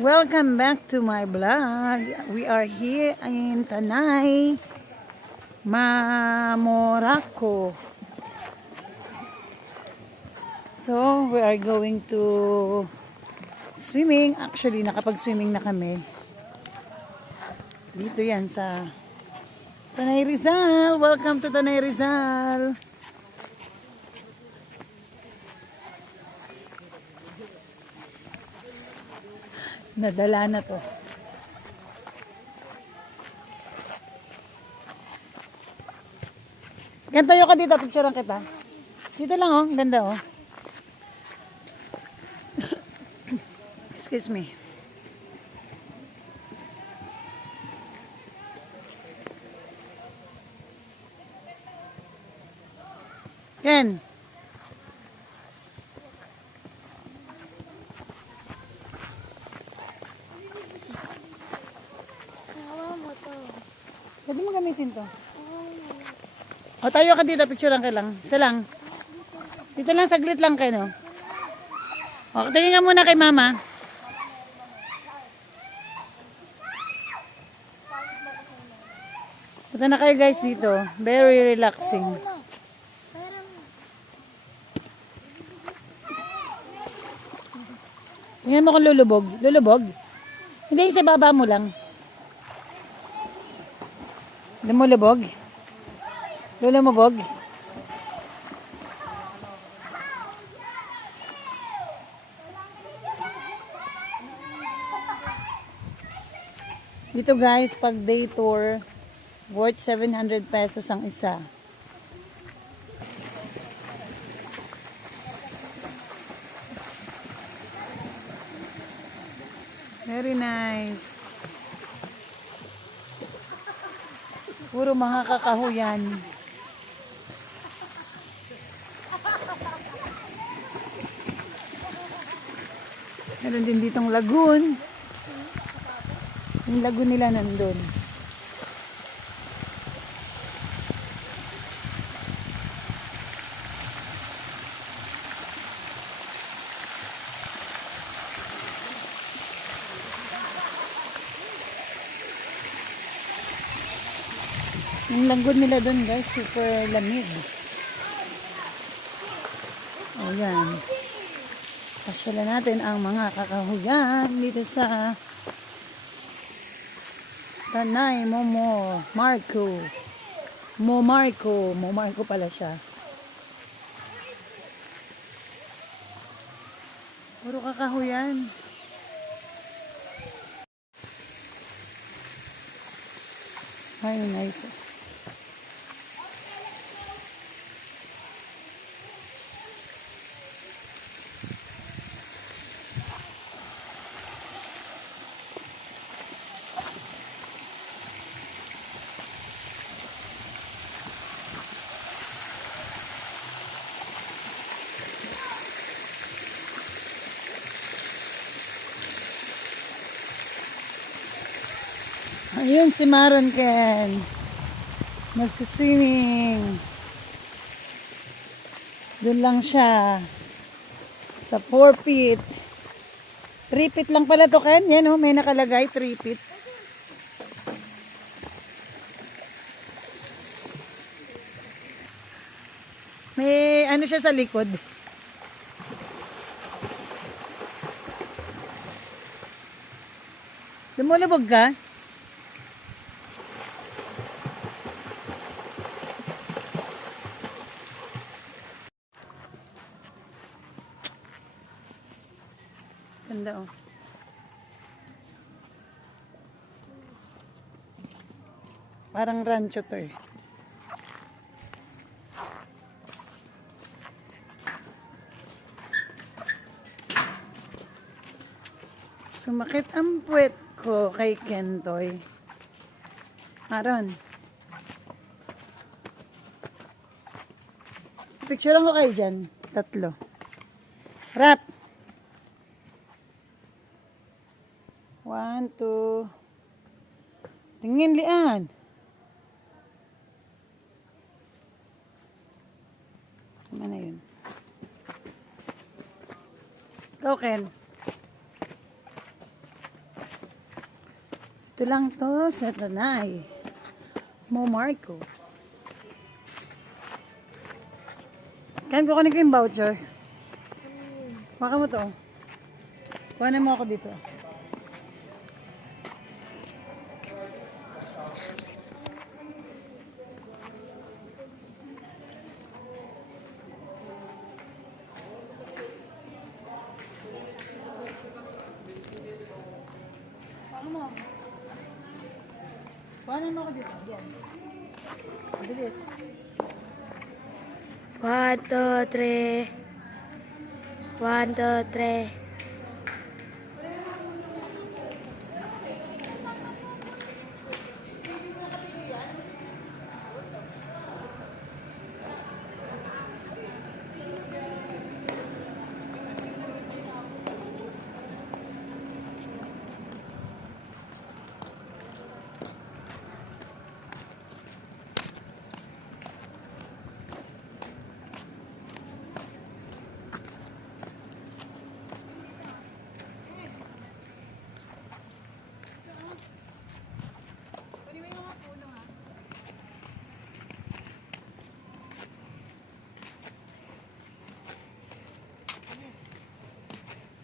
Welcome back to my vlog. We are here in Tanay, Mamorako. So, we are going to swimming. Actually, nakapag-swimming na kami. Dito yan sa Tanay Rizal. Welcome to Tanay Rizal. Nadala na to. Ganto tayo ka dito, picturean kita. Dito lang oh, ganda oh. Excuse me. Yan. Pwede mo gamitin to. O tayo ka dito, picturean ka lang. Isa lang. Dito lang, saglit lang kayo, no? O, tingin nga muna kay mama. Punta na kayo guys dito. Very relaxing. Tingnan mo kung lulubog. Lulubog? Hindi, sa baba mo lang. Lumulubog? Lumubog? Dito guys, pag day tour, worth 700 pesos ang isa. Very nice. Puro mga kakahuyan. Meron din ditong lagoon. Yung lagoon nila nandun. Yung lagoon nila dun guys, super lamig. O yan. Pasyalan natin ang mga kakahuyan dito sa Tanay Momarko. Momarko pala siya. Puro kakahuyan. Ay, nice. Ayun si Maron Ken. Nagsiswimming. Doon lang siya. Sa 4 feet. 3 feet lang pala to Ken. Yan oh, may nakalagay 3 feet. May ano siya sa likod. Lumulubog ka? Ganda oh. Parang rancho to eh. Sumakit ang puwet ko kay Kentoy. Maron. Picturean ko kayo dyan. 3. Rap. 1, 2. Tingin lian. Ano yun? Ikaw, Ken. Dito lang to sa Tanay. Momarco. Kan kukunin ko yung voucher. Baka mo to. Kuhanan mo ako dito. Kuhanan mo ako dito. Yan. Bilis. 1, 2, 3. 1, 2, 3.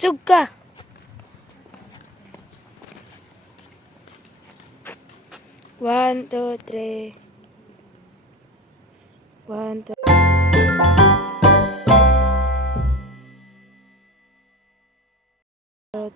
Suka. 1, 2, 3. 1, 2,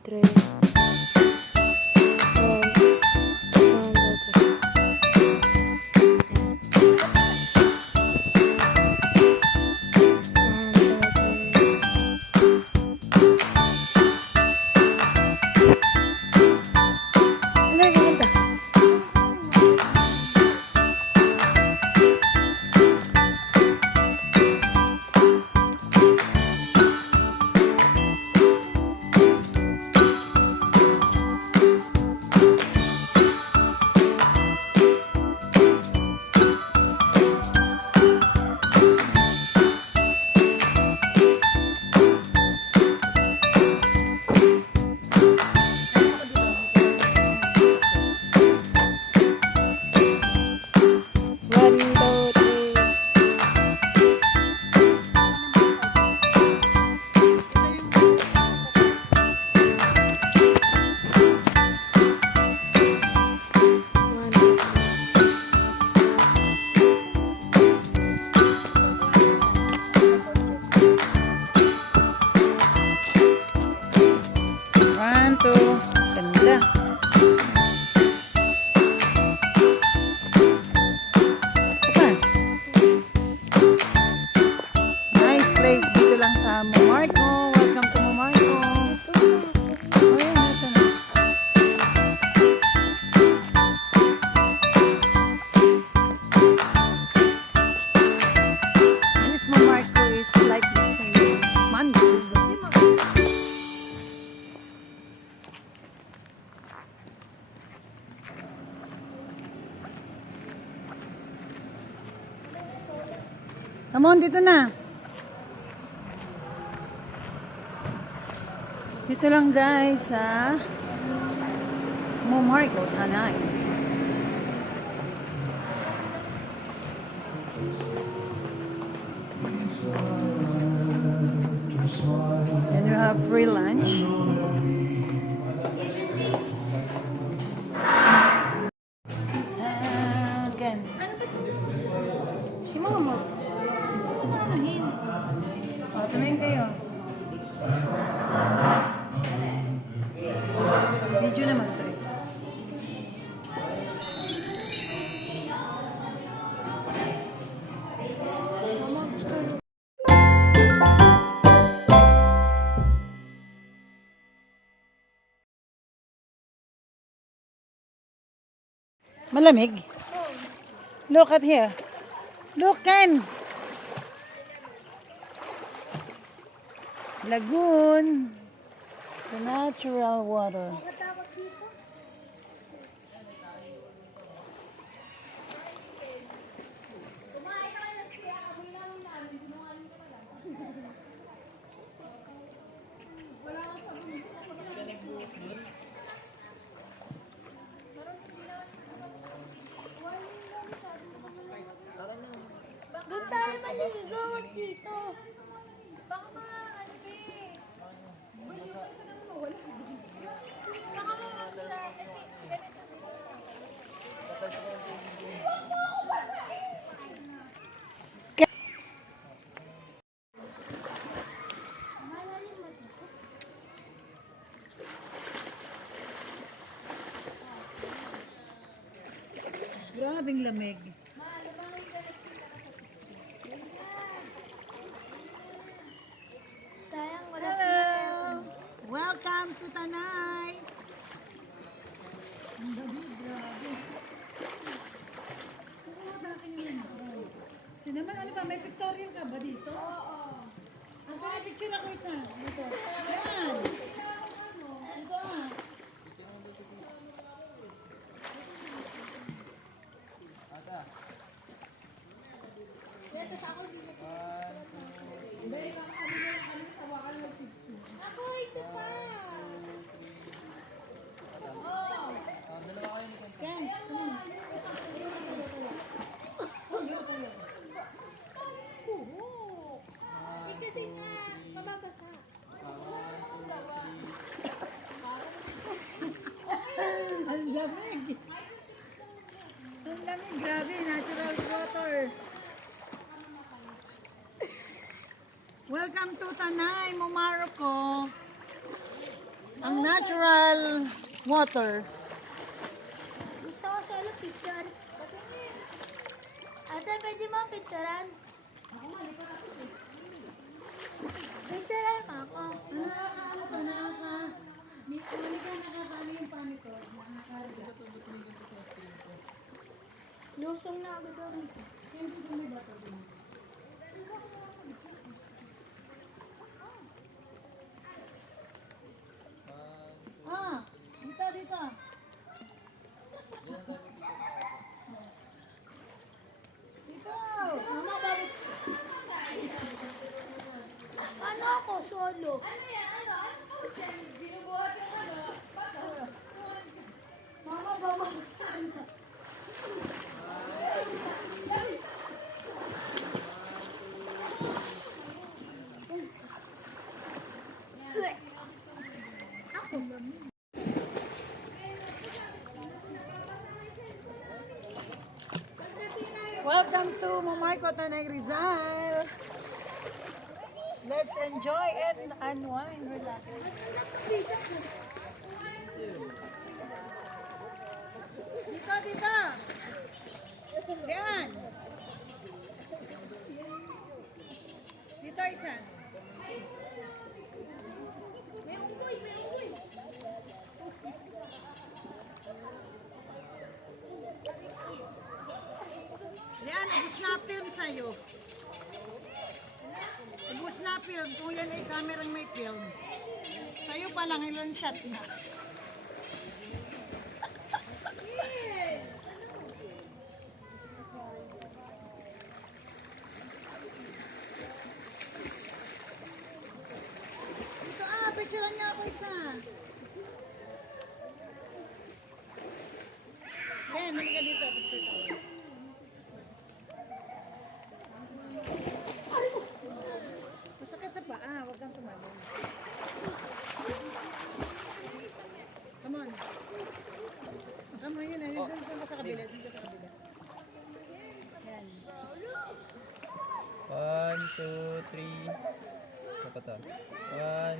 3. One, two. Ganda. Apa? Nice place dito lang sa Momarco. Welcome to Momarco. Oh, yan, ito na. This Momarco is like the same mango. Come on, dito na. Dito lang guys sa Momarco, Tanay. And you have free lunch. Tagan. Si Mama. O, tumingin kayo. Video naman, pre. Malamig? Look at here. Look, Ken. Lagoon. The natural water. grabing lamig. Sayang, wala Hello! Welcome to Tanay! Ang gabi, grabe. Sinaman, ano ba? May pictorial ka ba dito? Oo. Ang picture ako isa. Dito. Yan! Dito ah. Yan. Ang lamig. Ang lamig. Grabe. Natural water. Welcome to Tanay, Momarco. Ang natural water. Gusto ko solo picture. Ate, pwede mo picturean? Picturean mo ako. Ano ka? Nakakaano yung panito? Nakakarga. Lusong na ako doon. Ah, dito, dito. Dito. Mama, bakit? Ano ako solo? Mama, babagsan na. Ako ba? Welcome to Momarco, Tanay, Rizal. Let's enjoy and unwind. Relax. Dito, dito. Yan. Dito isa. May unggoy, may unggoy. Yan, ubus na film sa'yo. Ubus na film. Kung yan ay kamerang may film. Sa'yo pa lang ilang shot na. Dito picturean niya ako isa. Yan, halika dito. Picture tayo. Masakit sa paa, huwag kang tumalon. Come on. Come on, yun na. Doon ka sa kabila. Doon ka sa kabila. Yan. 1, 2, 3. Apa to? 1,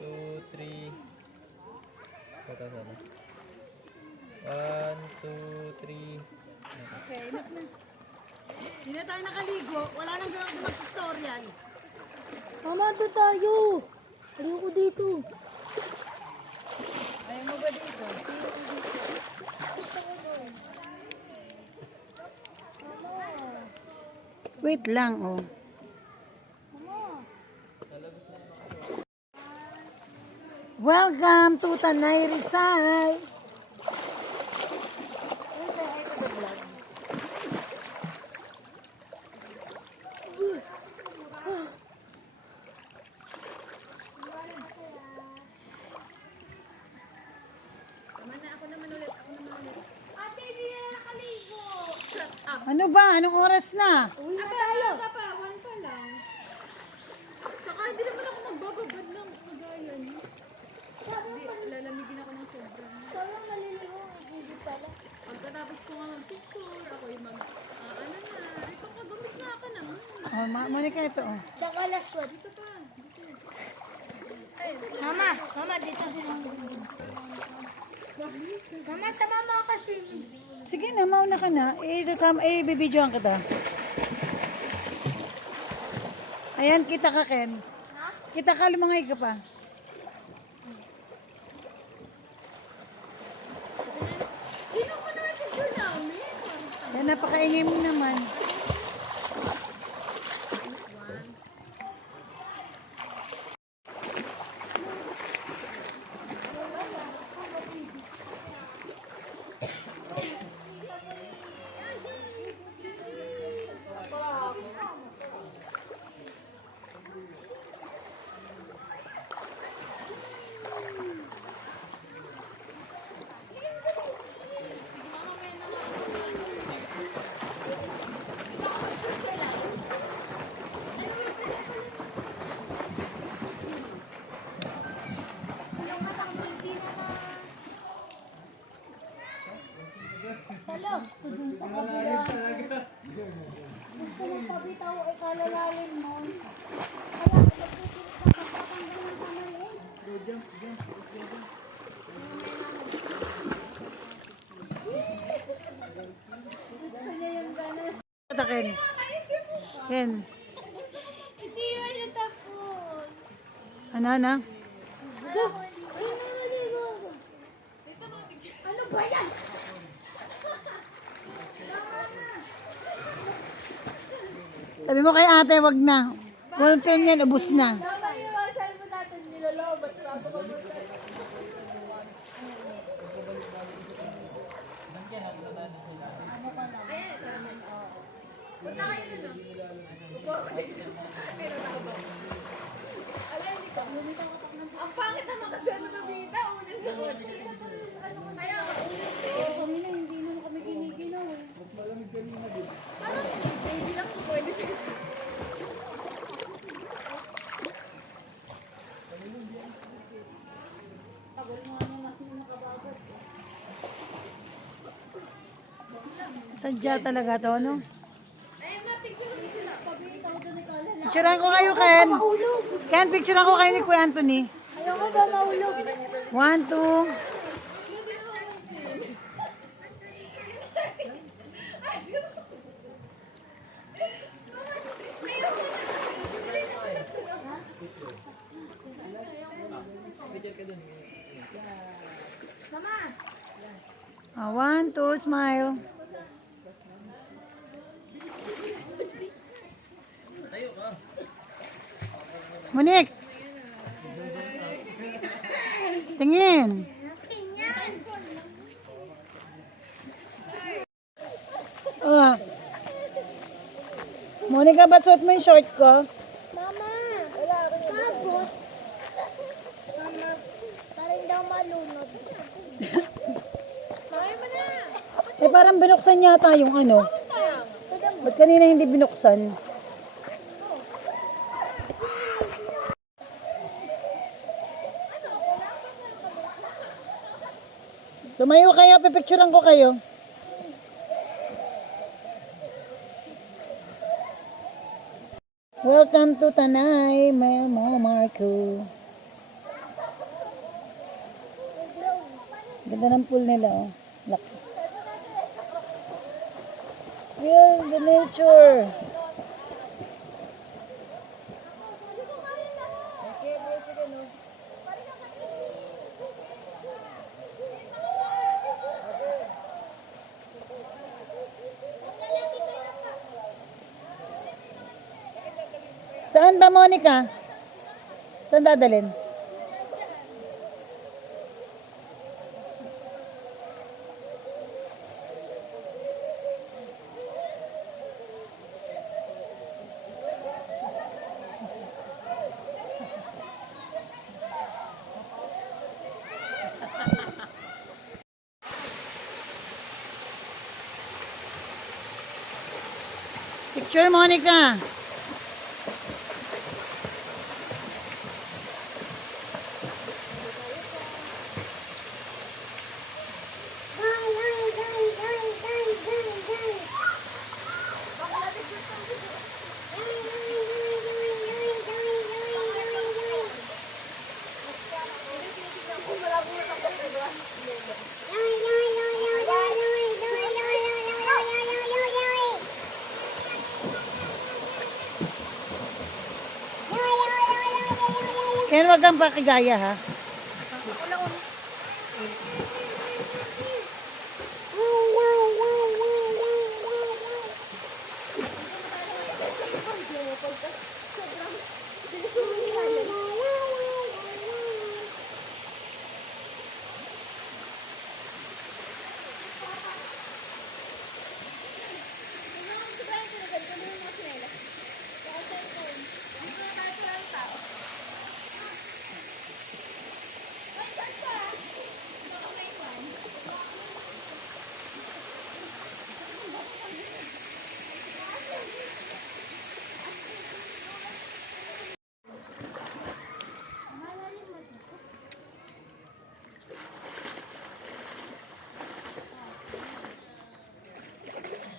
2, 3. Apa to sana? 1, 2, 3. Okay, enough na. Hindi na tayo nakaligo. Wala nang gawang mag-tutorial. Mama, ito tayo. Ayoko dito. Ayaw mo ba dito? Wait lang, oh. Welcome to Tanay, Rizal. Ano ba? Anong oras na? Uwi na tayo. Pa, 1 pa lang. Saka hindi naman ako magbababad ng kagayan. Hindi, lalamigin ako ng sobra. Sobrang maliligo. Hindi pala. Pagkatapos ko nga mag-picture, ako yung ano na. Ito kagamis na ka naman. Oh, Monica, ito, oh. Tsaka last one. Ito pa. Mama, dito silang Mama, sa mama kasi. Sige na, mauna ka na. Bibidyoan kita. Ayan, kita ka, Ken. Kita ka, lumangay ka pa. Sino ko naman picture namin? Yan, napakaingay mo naman. Hello. Sa kabila. Gusto mo pabitaw ay kalalalim mo. Kaya, nagpipinit na kapatanggal ng kamay. Kita, Ken. Ken. Hindi yun natapos. Ano, ano? Ano ba yan? Sabi mo kay ate, wag na. Confirm yan, ubus na. Tama yung mga sabi mo natin nilolobot. Bago ba mo Punta kayo na no? Ang pangit naman kasi ano na bita. Unang sa kaya ka Kanina hindi naman kami giniginaw eh. parang baby lang po pwede. Sadya talaga to, no? Ay, ma-picture mo sila. Pabitaw doon ni Kala. Picturean ko kayo, Ken. Ken, picturean ko kayo ni Kuya Anthony. Ayaw ko ba maulog? 1, 2. Mama! 1, 2, smile. Monique. Tingin. Monica, ba't suot mo yung short ko? Mama! Tapos? Mama, parang daw malunod. Eh, parang binuksan yata yung ano. Ba't kanina hindi binuksan? Tumayo kayo, pipicturean ko kayo. Welcome to Tanay, Memo Marco. Ganda ng pool nila, oh. Laki. Feel the nature. Saan ba, Monica? Saan dadalhin? Picture, Monica. Kaya wag kang pakigaya ha.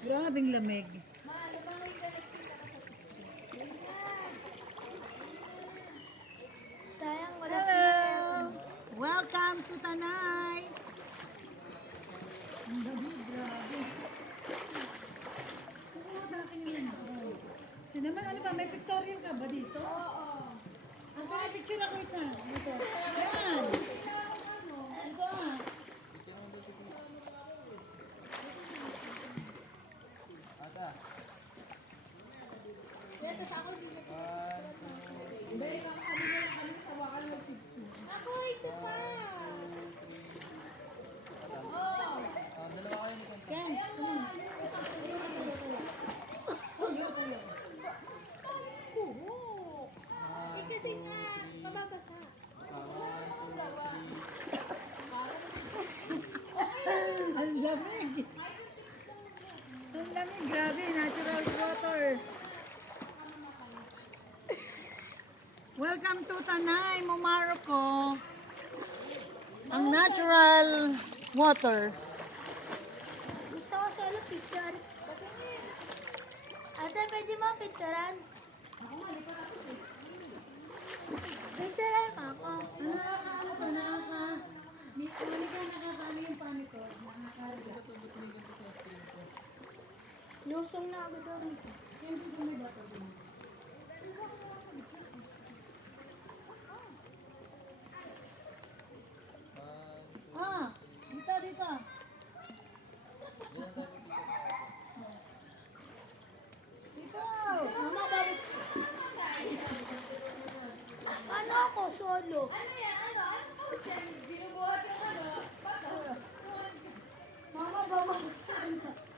Grabing lamig. Sayang, wala Hello! Welcome to Tanay! Ang dami, grabe. Sino naman, ano ba? May pictorial ka ba dito? Oo. Ang picture ako isa. Dito. Yan! Ito ah. Ako, isa pa. Yan, come on. Eh, kasi nga, mababasa. Ang lamig. Ang lamig, grabe. Natural water. Welcome to Tanay, Momarco. Ang natural water. Gusto ko solo picture. Ate, pwede mo picturean? Picturean mo ako. Ano to, nakakaano yung panito. Lusong na ako doon. Ah, dito, dito. Dito. Mama, bakit? Ano ako, solo? Mama, babagsak.